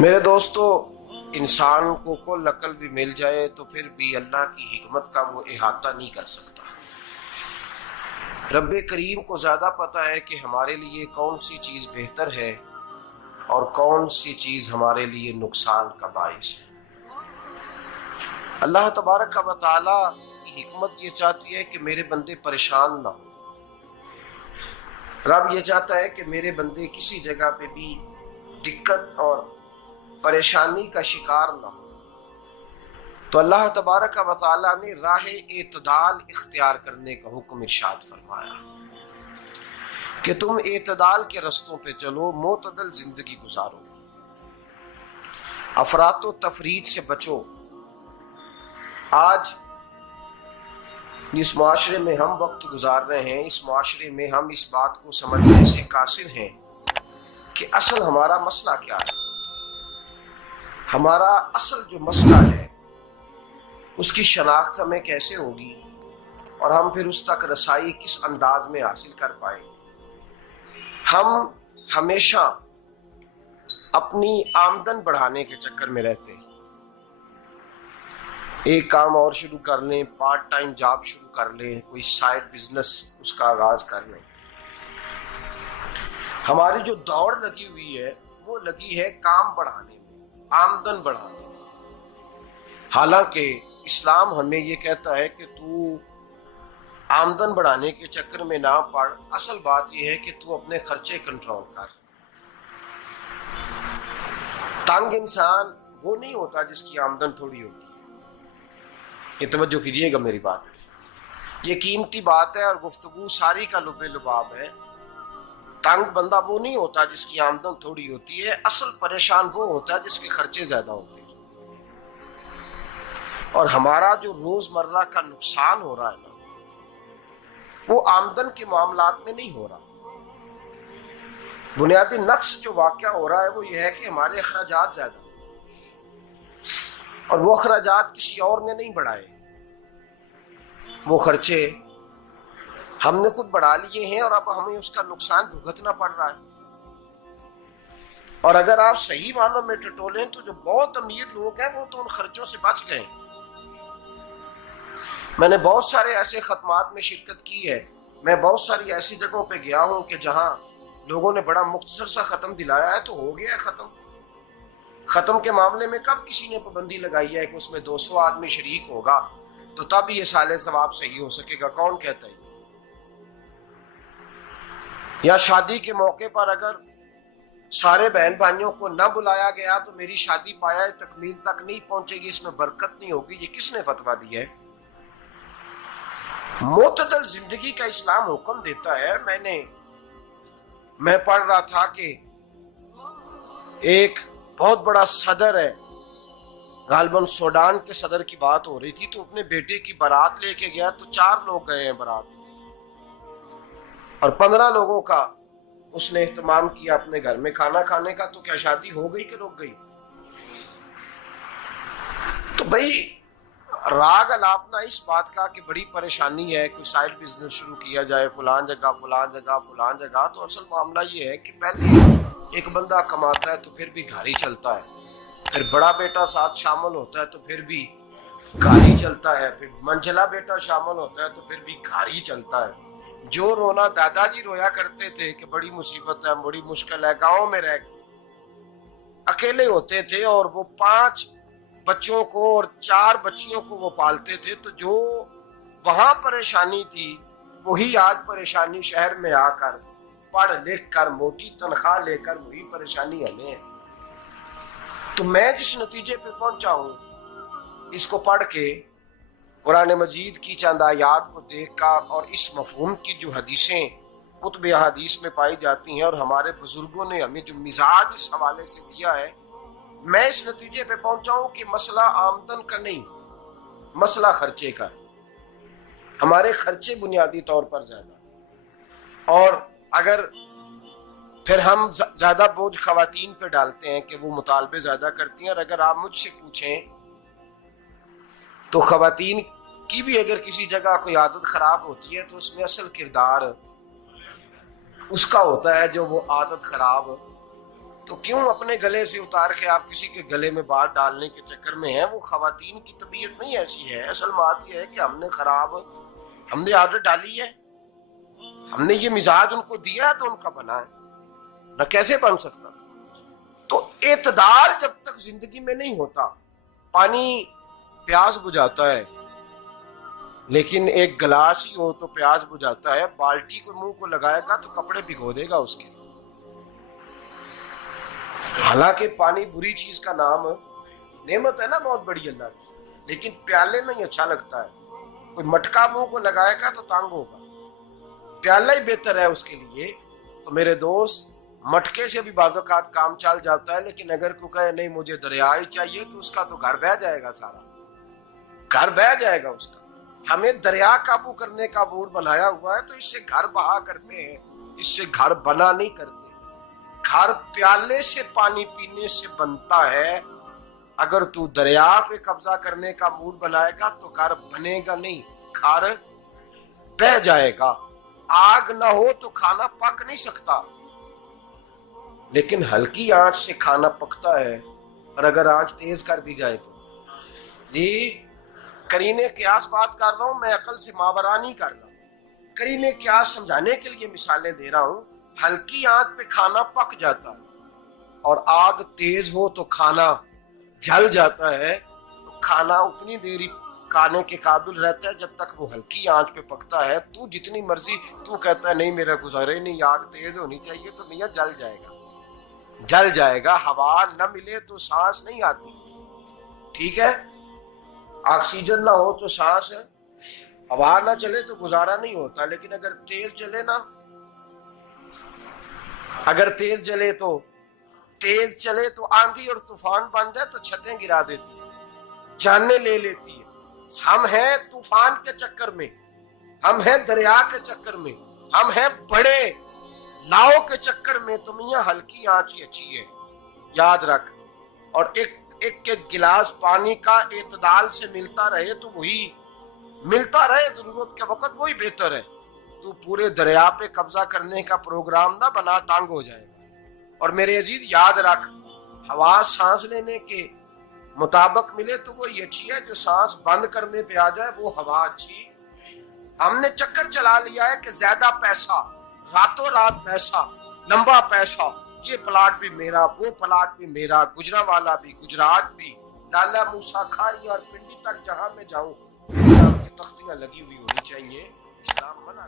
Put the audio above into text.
میرے دوستو، انسان کو کل عقل بھی مل جائے تو پھر بھی اللہ کی حکمت کا وہ احاطہ نہیں کر سکتا۔ رب کریم کو زیادہ پتہ ہے کہ ہمارے لیے کون سی چیز بہتر ہے اور کون سی چیز ہمارے لیے نقصان کا باعث ہے۔ اللہ تبارک و تعالی کی حکمت یہ چاہتی ہے کہ میرے بندے پریشان نہ ہوں۔ رب یہ چاہتا ہے کہ میرے بندے کسی جگہ پہ بھی دقت اور پریشانی کا شکار نہ ہو، تو اللہ تبارک و تعالی نے راہ اعتدال اختیار کرنے کا حکم ارشاد فرمایا کہ تم اعتدال کے رستوں پہ چلو، معتدل زندگی گزارو، افراط و تفریط سے بچو۔ آج جس معاشرے میں ہم وقت گزار رہے ہیں، اس معاشرے میں ہم اس بات کو سمجھنے سے قاصر ہیں کہ اصل ہمارا مسئلہ کیا ہے۔ ہمارا اصل جو مسئلہ ہے اس کی شناخت ہمیں کیسے ہوگی اور ہم پھر اس تک رسائی کس انداز میں حاصل کر پائیں۔ ہم ہمیشہ اپنی آمدن بڑھانے کے چکر میں رہتے ہیں، ایک کام اور شروع کر لیں، پارٹ ٹائم جاب شروع کر لیں، کوئی سائیڈ بزنس اس کا آغاز کر لیں۔ ہماری جو دوڑ لگی ہوئی ہے وہ لگی ہے کام بڑھانے میں، آمدن بڑھانے میں، حالانکہ اسلام ہمیں یہ کہتا ہے کہ تو آمدن بڑھانے کے چکر میں نہ پڑ، اصل بات یہ ہے کہ تو اپنے خرچے کنٹرول کر۔ تنگ انسان وہ نہیں ہوتا جس کی آمدن تھوڑی ہوتی ہے، یہ توجہ کیجیے گا میری بات، یہ قیمتی بات ہے اور گفتگو ساری کا لب لباب ہے۔ تنگ بندہ وہ نہیں ہوتا جس کی آمدن تھوڑی ہوتی ہے، اصل پریشان وہ ہوتا ہے جس کے خرچے زیادہ ہوتے ہیں۔ اور ہمارا جو روزمرہ کا نقصان ہو رہا ہے نا، وہ آمدن کے معاملات میں نہیں ہو رہا۔ بنیادی نقص جو واقعہ ہو رہا ہے وہ یہ ہے کہ ہمارے اخراجات زیادہ ہیں، اور وہ اخراجات کسی اور نے نہیں بڑھائے، وہ خرچے ہم نے خود بڑھا لیے ہیں اور اب ہمیں اس کا نقصان بھگتنا پڑ رہا ہے۔ اور اگر آپ صحیح معنوں میں ٹٹولیں تو جو بہت امیر لوگ ہیں وہ تو ان خرچوں سے بچ گئے۔ میں نے بہت سارے ایسے ختمات میں شرکت کی ہے، میں بہت ساری ایسی جگہوں پہ گیا ہوں کہ جہاں لوگوں نے بڑا مختصر سا ختم دلایا ہے تو ہو گیا ہے ختم۔ ختم کے معاملے میں کب کسی نے پابندی لگائی ہے کہ اس میں 200 آدمی شریک ہوگا تو تب یہ سال ثواب صحیح ہو سکے گا؟ کون کہتا ہے؟ یا شادی کے موقع پر اگر سارے بہن بھائیوں کو نہ بلایا گیا تو میری شادی پایہ تکمیل تک نہیں پہنچے گی، اس میں برکت نہیں ہوگی، یہ کس نے فتویٰ دیا ہے؟ معتدل زندگی کا اسلام حکم دیتا ہے۔ میں پڑھ رہا تھا کہ ایک بہت بڑا صدر ہے، غالباً سوڈان کے صدر کی بات ہو رہی تھی، تو اپنے بیٹے کی بارات لے کے گیا تو 4 لوگ گئے ہیں بارات، اور 15 لوگوں کا اس نے اہتمام کیا اپنے گھر میں کھانا کھانے کا، تو کیا شادی ہو گئی کہ رک گئی؟ تو بھئی راگ الاپنا اس بات کا کہ بڑی پریشانی ہے، کوئی سائیڈ بزنس شروع کیا جائے فلان جگہ فلان جگہ فلان جگہ، تو اصل معاملہ یہ ہے کہ پہلے ایک بندہ کماتا ہے تو پھر بھی گھر ہی چلتا ہے، پھر بڑا بیٹا ساتھ شامل ہوتا ہے تو پھر بھی گھر ہی چلتا ہے، پھر منجلا بیٹا شامل ہوتا ہے تو پھر بھی گھر ہی چلتا ہے۔ جو رونا دادا جی رویا کرتے تھے کہ بڑی مصیبت ہے، بڑی مشکل ہے، گاؤں میں رہ اکیلے ہوتے تھے اور وہ 5 بچوں کو اور 4 بچیوں کو وہ پالتے تھے، تو جو وہاں پریشانی تھی وہی آج پریشانی شہر میں آ کر پڑھ لکھ کر موٹی تنخواہ لے کر وہی پریشانی ہمیں ہے۔ تو میں جس نتیجے پہ پہنچا ہوں اس کو پڑھ کے، قرآن مجید کی چند آیات کو دیکھ کر اور اس مفہوم کی جو حدیثیں کتب احادیث میں پائی جاتی ہیں اور ہمارے بزرگوں نے ہمیں جو مزاج اس حوالے سے دیا ہے، میں اس نتیجے پہ پہنچا ہوں کہ مسئلہ آمدن کا نہیں، مسئلہ خرچے کا ہے۔ ہمارے خرچے بنیادی طور پر زیادہ، اور اگر پھر ہم زیادہ بوجھ خواتین پہ ڈالتے ہیں کہ وہ مطالبے زیادہ کرتی ہیں، اور اگر آپ مجھ سے پوچھیں تو خواتین کی بھی اگر کسی جگہ کوئی عادت خراب ہوتی ہے تو اس میں اصل کردار اس کا ہوتا ہے جو وہ عادت خراب تو کیوں اپنے گلے سے اتار کے آپ کسی کے گلے میں بات ڈالنے کے چکر میں ہیں؟ وہ خواتین کی طبیعت نہیں ایسی ہے. اصل بات یہ ہے کہ ہم نے عادت ڈالی ہے، ہم نے یہ مزاج ان کو دیا ہے تو ان کا بنا ہے، نہ کیسے بن سکتا. تو اعتدال جب تک زندگی میں نہیں ہوتا، پانی پیاس بجھاتا ہے لیکن ایک گلاس ہی ہو تو پیاس بجھاتا ہے، بالٹی کو منہ کو لگائے گا تو کپڑے بھگو دے گا اس کے. حالانکہ پانی بری چیز کا نام نعمت ہے نا، بہت بڑی اللہ کی، لیکن پیالے میں ہی اچھا لگتا ہے. کوئی مٹکا منہ کو لگائے گا تو تانگ ہوگا، پیالہ ہی بہتر ہے اس کے لیے. تو میرے دوست، مٹکے سے بھی بعض اوقات کام چل جاتا ہے، لیکن اگر کوئی کہے نہیں مجھے دریا ہی چاہیے تو اس کا تو گھر بہ جائے گا، سارا گھر بہ جائے گا اس کا. ہمیں دریا قابو کرنے کا موڈ بنایا ہوا ہے تو اس سے گھر بہا کرتے ہیں، اس سے گھر بنا نہیں کرتے. گھر پیالے سے پانی پینے سے بنتا ہے. اگر تو دریا پہ قبضہ کرنے کا موڈ بنائے گا تو گھر بنے گا نہیں، گھر بہ جائے گا. آگ نہ ہو تو کھانا پک نہیں سکتا، لیکن ہلکی آنچ سے کھانا پکتا ہے. اور اگر آنچ تیز کر دی جائے تو جی قرینے قیاس بات کر رہا ہوں، میں عقل سے ماورا نہیں کر رہا. قرینے قیاس سمجھانے کے لیے مثالیں دے رہا ہوں. ہلکی آنچ پہ کھانا پک جاتا ہے اور آگ تیز ہو تو کھانا جل جاتا ہے. تو کھانا اتنی دیر کھانے کے قابل رہتا ہے جب تک وہ ہلکی آنچ پہ پکتا ہے. تو جتنی مرضی تو کہتا ہے نہیں میرا گزارے نہیں، آگ تیز ہونی چاہیے، تو میاں جل جائے گا، جل جائے گا. ہوا نہ ملے تو سانس نہیں آتی، ٹھیک ہے؟ آکسیجن نہ ہو تو سانس ہے، ہوا نہ چلے تو گزارا نہیں ہوتا. لیکن اگر تیز جلے نا، اگر تیز جلے تو تیز چلے تو آندھی اور طوفان بن جائے تو چھتیں گرا دیتی ہے، جانیں لے لیتی ہے. ہم ہیں طوفان کے چکر میں، ہم ہیں دریا کے چکر میں، ہم ہیں بڑے لاؤ کے چکر میں. تو میاں ہلکی آنچ ہی اچھی ہے، یاد رکھ. اور ایک گلاس پانی کا اعتدال سے ملتا رہے تو وہی ملتا رہے، ضرورت کے وقت وہی بہتر ہے. تو پورے دریا پہ قبضہ کرنے کا پروگرام نہ بنا، تانگ ہو جائے گا. اور میرے عزیز یاد رکھ، ہوا سانس لینے کے مطابق ملے تو وہی اچھی ہے، جو سانس بند کرنے پہ آ جائے وہ ہوا اچھی. ہم نے چکر چلا لیا ہے کہ زیادہ پیسہ، راتوں رات پیسہ، لمبا پیسہ، یہ پلاٹ بھی میرا، وہ پلاٹ بھی میرا، گجرانوالا بھی، گجرات بھی، لالا موسیٰ کھاری اور پنڈی تک جہاں میں جاؤں کی تختیاں لگی ہوئی ہونی چاہیے. اسلام منع